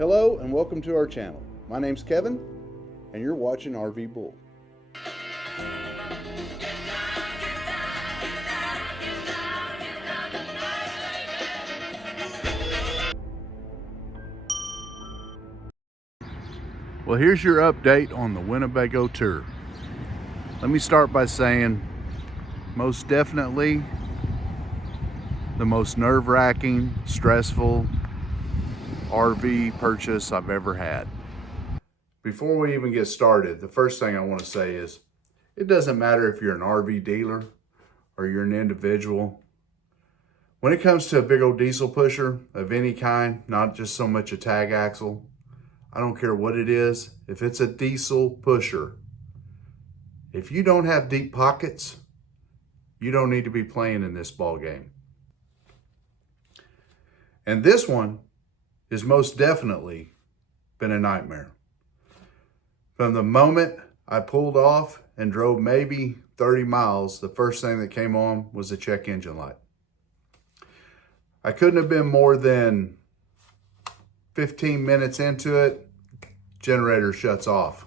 Hello and welcome to our channel. My name's Kevin and you're watching RV Bull. Well, here's your update on the Winnebago tour. Let me start by saying most definitely the most nerve-wracking, stressful RV purchase I've ever had. Before we even get started, the first thing I want to say is it doesn't matter if you're an RV dealer or you're an individual. When it comes to a big old diesel pusher of any kind, not just so much a tag axle, I don't care what it is. If it's a diesel pusher, if you don't have deep pockets, you don't need to be playing in this ball game. And this one has most definitely been a nightmare. From the moment I pulled off and drove maybe 30 miles, the first thing that came on was the check engine light. I couldn't have been more than 15 minutes into it, generator shuts off.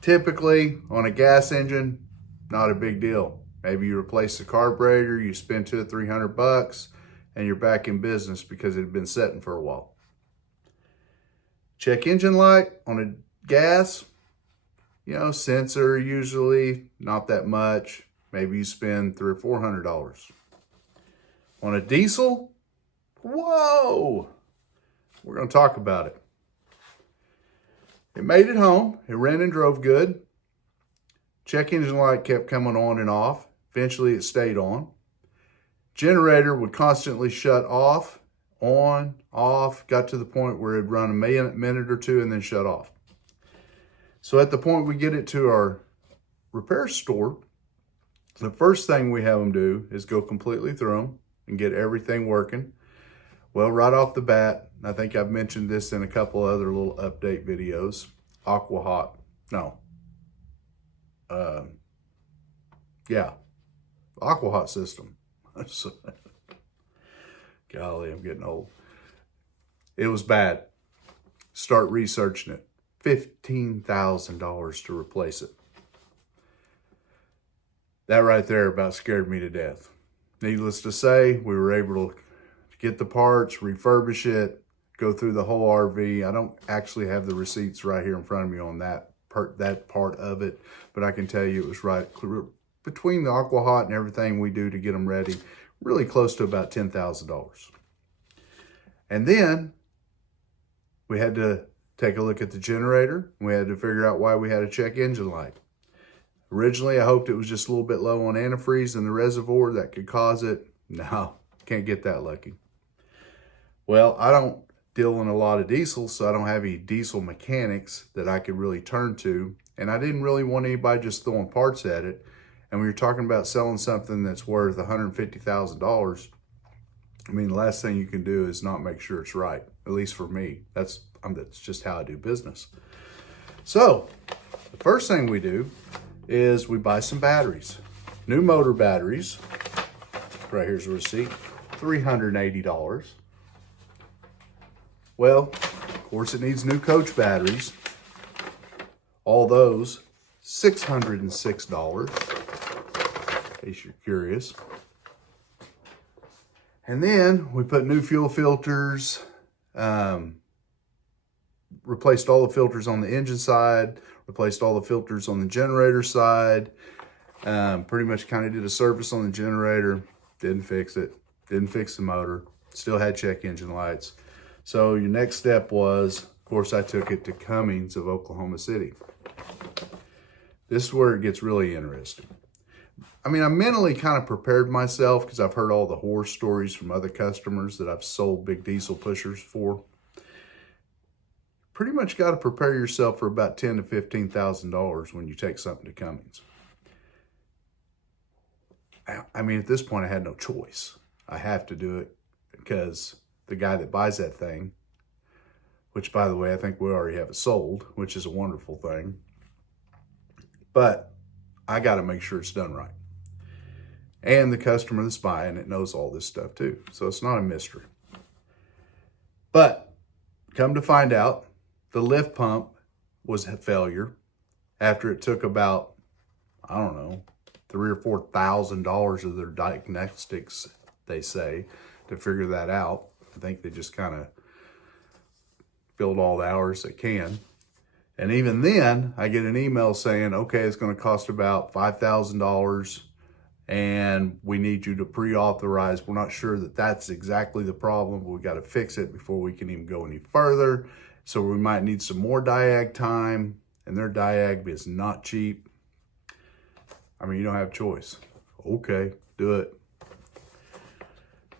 Typically on a gas engine, not a big deal. Maybe you replace the carburetor, you spend $200 or $300, and you're back in business because it had been sitting for a while. Check engine light on a gas, sensor usually not that much. Maybe you spend $300 or $400. On a diesel, whoa, we're going to talk about it. It made it home. It ran and drove good. Check engine light kept coming on and off. Eventually it stayed on. Generator would constantly shut off, on, off, got to the point where it'd run a minute or two and then shut off. So at the point we get it to our repair store, the first thing we have them do is go completely through them and get everything working. Well, right off the bat, I think I've mentioned this in a couple other little update videos, Aqua Hot system. Golly, I'm getting old. It was bad. Start researching it. $15,000 to replace it. That right there about scared me to death. Needless to say, we were able to get the parts, refurbish it, go through the whole RV. I don't actually have the receipts right here in front of me on that part of it, but I can tell you it was right between the Aqua Hot and everything we do to get them ready, really close to about $10,000. And then we had to take a look at the generator. We had to figure out why we had a check engine light. Originally, I hoped it was just a little bit low on antifreeze in the reservoir that could cause it. No, can't get that lucky. Well, I don't deal in a lot of diesels, so I don't have any diesel mechanics that I could really turn to. And I didn't really want anybody just throwing parts at it. And when you're talking about selling something that's worth $150,000, I mean, the last thing you can do is not make sure it's right. At least for me, that's just how I do business. So the first thing we do is we buy some batteries, new motor batteries. Right here's a receipt, $380. Well, of course it needs new coach batteries. All those, $606, in case you're curious. And then we put new fuel filters, replaced all the filters on the engine side, replaced all the filters on the generator side, pretty much kind of did a service on the generator, didn't fix it, didn't fix the motor, still had check engine lights. So your next step was, of course, I took it to Cummins of Oklahoma City. This is where it gets really interesting. I mean, I mentally kind of prepared myself because I've heard all the horror stories from other customers that I've sold big diesel pushers for. Pretty much got to prepare yourself for about $10,000 to $15,000 when you take something to Cummins. I mean, at this point, I had no choice. I have to do it because the guy that buys that thing, which by the way, I think we already have it sold, which is a wonderful thing. But I got to make sure it's done right. And the customer that's buying it knows all this stuff too. So it's not a mystery. But come to find out, the lift pump was a failure after it took about, I don't know, $3,000 or $4,000 of their diagnostics, they say, to figure that out. I think they just kind of filled all the hours they can. And even then, I get an email saying, okay, it's going to cost about $5,000 and we need you to pre-authorize. We're not sure that that's exactly the problem, but we got to fix it before we can even go any further. So we might need some more diag time, and their diag is not cheap. I mean, you don't have a choice. Okay, do it.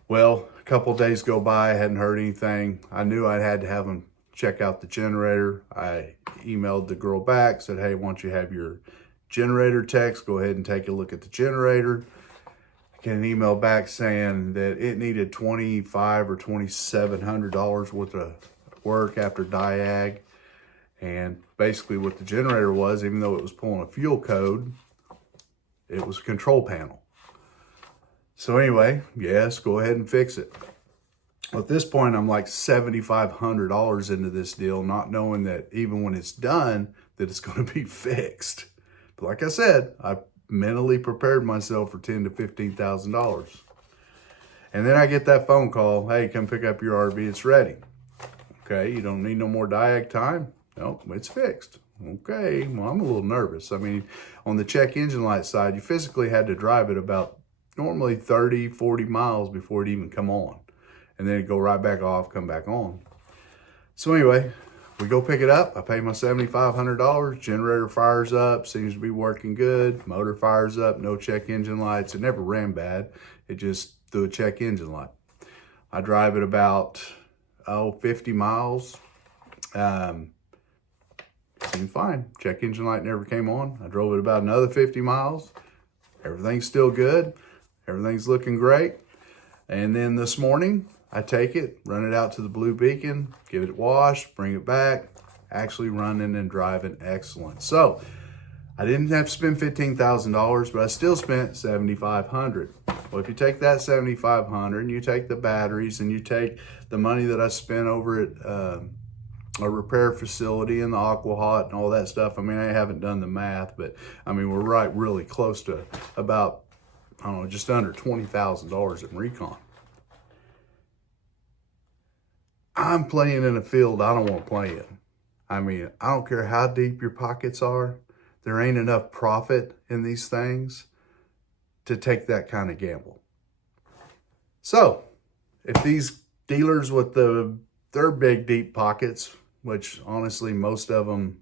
Well, a couple of days go by, I hadn't heard anything. I knew I had to have them check out the generator. I emailed the girl back, said, hey, once you have your generator text, go ahead and take a look at the generator. I get an email back saying that it needed $2,500 or $2,700 worth of work after diag. And basically what the generator was, even though it was pulling a fuel code, it was a control panel. So anyway, yes, go ahead and fix it. At this point, I'm like $7,500 into this deal, not knowing that even when it's done, that it's going to be fixed. But like I said, I mentally prepared myself for $10,000 to $15,000. And then I get that phone call, hey, come pick up your RV, it's ready. Okay, you don't need no more diag time? Nope, it's fixed. Okay, well, I'm a little nervous. I mean, on the check engine light side, you physically had to drive it about normally 30, 40 miles before it even come on. And then it go right back off, come back on. So anyway, we go pick it up. I pay my $7,500. Generator fires up, seems to be working good. Motor fires up, no check engine lights. It never ran bad. It just threw a check engine light. I drive it about, 50 miles. Seemed fine. Check engine light never came on. I drove it about another 50 miles. Everything's still good. Everything's looking great. And then this morning, I take it, run it out to the blue beacon, give it washed, bring it back, actually running and driving excellent. So I didn't have to spend $15,000, but I still spent $7,500. Well, if you take that $7,500 and you take the batteries and you take the money that I spent over at a repair facility and the Aqua Hot and all that stuff, I mean, I haven't done the math, but I mean, we're right really close to about, I don't know, just under $20,000 in recon. I'm playing in a field I don't want to play in. I mean, I don't care how deep your pockets are. There ain't enough profit in these things to take that kind of gamble. So if these dealers with their big deep pockets, which honestly most of them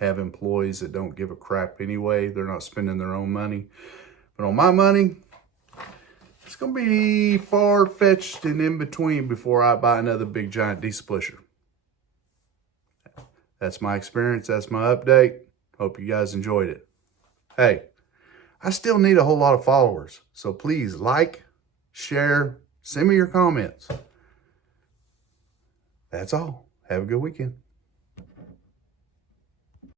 have employees that don't give a crap anyway, they're not spending their own money. But on my money, it's going to be far-fetched and in between before I buy another big giant diesel pusher. That's my experience. That's my update. Hope you guys enjoyed it. Hey, I still need a whole lot of followers. So please like, share, send me your comments. That's all. Have a good weekend.